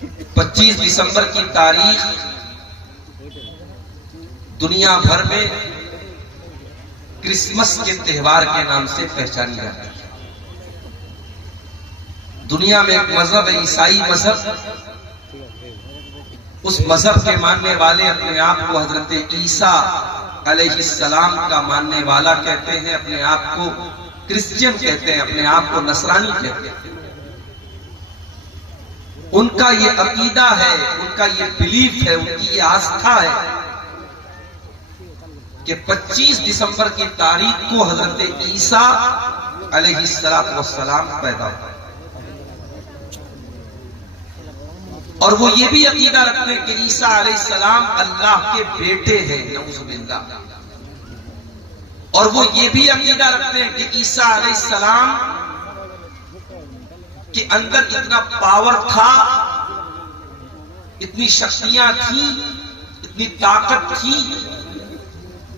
25 دسمبر کی تاریخ دنیا بھر میں کرسمس کے تہوار کے نام سے پہچانی جاتی ہے۔ دنیا میں ایک مذہب ہے عیسائی مذہب، اس مذہب کے ماننے والے اپنے آپ کو حضرت عیسیٰ علیہ السلام کا ماننے والا کہتے ہیں، اپنے آپ کو کرسچین کہتے ہیں، اپنے آپ کو نصرانی کہتے ہیں۔ ان کا یہ عقیدہ ہے، ان کا یہ بلیف ہے، ان کی یہ آستھا ہے کہ 25 دسمبر کی تاریخ کو حضرت عیسیٰ علیہ السلام پیدا ہوئے، اور وہ یہ بھی عقیدہ رکھتے ہیں کہ عیسیٰ علیہ السلام اللہ کے بیٹے ہیں، نعوذ باللہ، اور وہ یہ بھی عقیدہ رکھتے ہیں کہ عیسیٰ علیہ السلام کے اندر اتنا پاور تھا، اتنی شکتیاں تھیں، اتنی طاقت تھی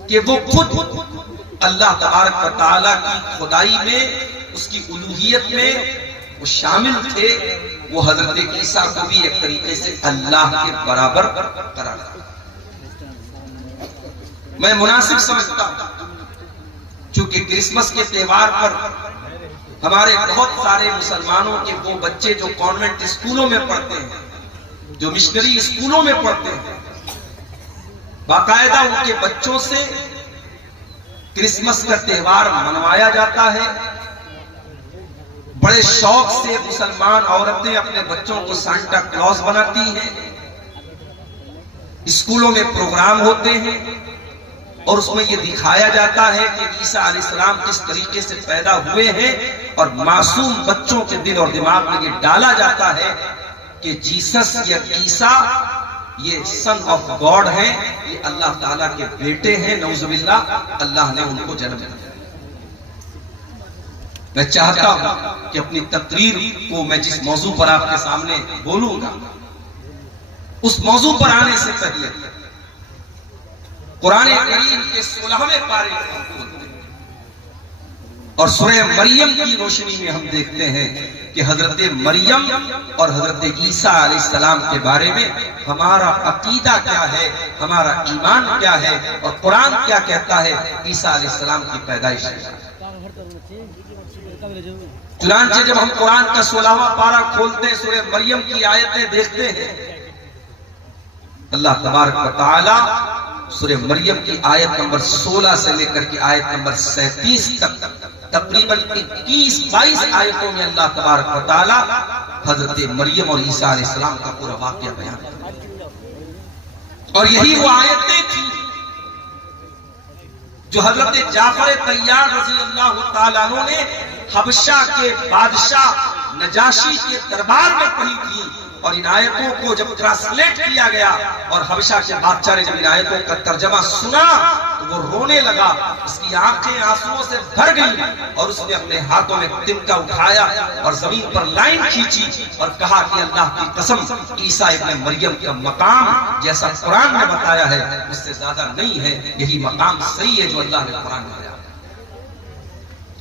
کہ وہ خود اللہ تبارک و تعالیٰ کی خدائی میں، اس کی الوہیت میں وہ شامل تھے۔ وہ حضرت عیسیٰ کو بھی ایک طریقے سے اللہ کے برابر قرار دیا۔ میں مناسب سمجھتا ہوں چونکہ کرسمس کے تہوار پر ہمارے بہت سارے مسلمانوں کے وہ بچے جو کانوینٹ اسکولوں میں پڑھتے ہیں، جو مشنری اسکولوں میں پڑھتے ہیں، باقاعدہ ان کے بچوں سے کرسمس کا تہوار منوایا جاتا ہے۔ بڑے شوق سے مسلمان عورتیں اپنے بچوں کو سانٹا کلوز بناتی ہیں، اسکولوں میں پروگرام ہوتے ہیں، اور اس میں یہ دکھایا جاتا ہے کہ عیسیٰ علیہ السلام کس طریقے سے پیدا ہوئے ہیں، اور معصوم بچوں کے دل اور دماغ میں یہ ڈالا جاتا ہے کہ جیسس یا عیسیٰ یہ سن آف گاڈ ہیں، یہ اللہ تعالیٰ کے بیٹے ہیں، نعوذ باللہ، اللہ نے ان کو جنم دیا۔ میں چاہتا ہوں کہ اپنی تقریر کو میں جس موضوع پر آپ کے سامنے بولوں گا، اس موضوع پر آنے سے پہلے قرآن کریم کے 16ویں پارے کو کھولتے ہیں، اور سورہ مریم کی روشنی میں ہم دیکھتے ہیں کہ حضرت مریم اور حضرت عیسیٰ علیہ السلام کے بارے میں ہمارا عقیدہ کیا ہے، ہمارا ایمان کیا ہے، اور قرآن کیا کہتا ہے عیسیٰ علیہ السلام کی پیدائش ہے۔ چنانچہ جب ہم قرآن کا 16واں پارہ کھولتے ہیں، سورہ مریم کی آیتیں دیکھتے ہیں، اللہ تبارک و تعالی سورہ مریم کی آیت نمبر 16 سے لے کر کے آیت نمبر 37 تک تقریباً 21-22 آیتوں میں اللہ تبارک و تعالی حضرت مریم اور عیسیٰ علیہ السلام کا پورا واقعہ بیان کرتا ہے۔ اور یہی وہ آیتیں تھیں جو حضرت جعفر طیار رضی اللہ تعالیٰ عنہ نے حبشہ کے بادشاہ نجاشی کے دربار میں پڑھی تھی، اور ان آیتوں کو جب ٹرانسلیٹ کیا گیا اور حبشہ کے بادشاہ نے جب ان آیتوں کا ترجمہ سنا تو وہ رونے لگا، اس کی آنکھیں آنسوؤں سے بھر گئی، اور اس نے اپنے ہاتھوں میں تمکا اٹھایا اور زمین پر لائن کھینچی اور کہا کہ اللہ کی قسم، عیسیٰ ابن مریم کا مقام جیسا قرآن میں بتایا ہے اس سے زیادہ نہیں ہے، یہی مقام صحیح ہے جو اللہ نے قرآن میں بتایا۔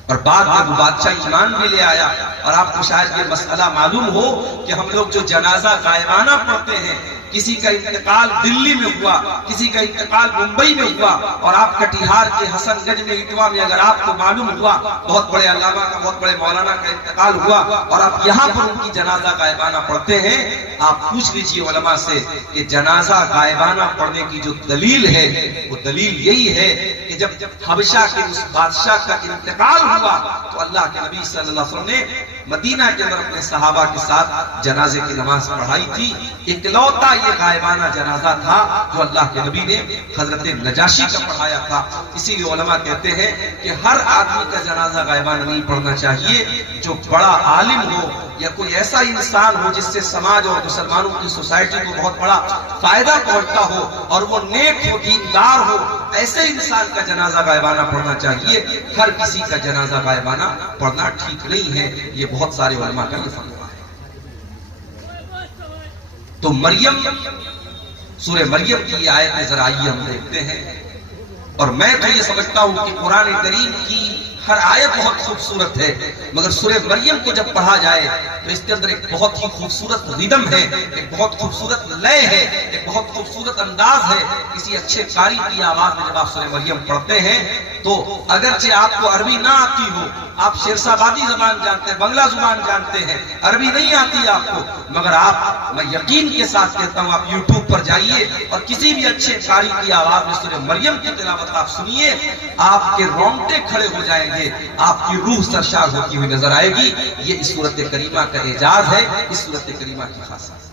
اور بعد میں وہ بادشاہ ایمان بھی لے آیا، اور آپ کو شاید یہ مسئلہ معلوم ہو کہ ہم لوگ جو جنازہ غائبانہ پڑھتے ہیں، کسی کا انتقال دلی میں ہوا، کسی کا انتقال ممبئی میں ہوا، اور آپ کٹیہار کے حسن گنج میں اٹوا میں اگر آپ کو معلوم ہوا بہت بڑے علامہ کا، بہت بڑے مولانا کا انتقال ہوا، اور آپ یہاں پر ان کی جنازہ غائبانہ پڑھتے ہیں، آپ پوچھ لیجئے علماء سے کہ جنازہ غائبانہ پڑھنے کی جو دلیل ہے وہ دلیل یہی ہے کہ جب حبشہ کے اس بادشاہ کا انتقال ہوا تو اللہ کے نبی صلی اللہ علیہ وسلم نے مدینہ کے اندر اپنے صحابہ کے ساتھ جنازے کی نماز پڑھائی تھی۔ اکلوتا یہ غائبانہ جنازہ تھا جو اللہ کے نبی نے حضرت نجاشی کا پڑھایا تھا۔ اسی لیے علماء کہتے ہیں کہ ہر آدمی کا جنازہ غائبانہ نہیں پڑھنا چاہیے، جو بڑا عالم ہو یا کوئی ایسا انسان ہو جس سے سماج اور مسلمانوں کی سوسائٹی کو بہت بڑا فائدہ پہنچتا ہو اور وہ نیک ہو، دیندار ہو، ایسے انسان کا جنازہ غائبانہ پڑھنا چاہیے۔ ہر کسی کا جنازہ غائبانہ پڑھنا ٹھیک نہیں ہے، یہ بہت سارے علماء کا یہ فتویٰ ہے۔ تو مریم، سورہ مریم کی آیت ذرا آئیے ہم دیکھتے ہیں، اور میں تو یہ سمجھتا ہوں کہ قرآن کریم کی ہر آیت بہت خوبصورت ہے، مگر سورہ مریم کو جب پڑھا جائے تو اس کے اندر ایک بہت ہی خوبصورت ردم ہے، ایک بہت خوبصورت لے ہے، ایک بہت خوبصورت انداز ہے۔ کسی اچھے قاری کی آواز میں جب آپ سورہ مریم پڑھتے ہیں تو اگرچہ آپ کو عربی نہ آتی ہو، آپ شیرسابادی زبان جانتے ہیں، بنگلہ زبان جانتے ہیں، عربی نہیں آتی آپ کو، مگر آپ، میں یقین کے ساتھ کہتا ہوں، آپ یوٹیوب پر جائیے اور کسی بھی اچھے قاری کی آواز میں سورہ مریم کی تلاوت آپ سنیے، آپ کے رونگٹے کھڑے ہو جائیں گے، آپ کی روح سرشار ہوتی ہوئی نظر آئے گی۔ یہ اس سورت کریمہ کا اعجاز ہے، اس سورت کریمہ کی خاصیت۔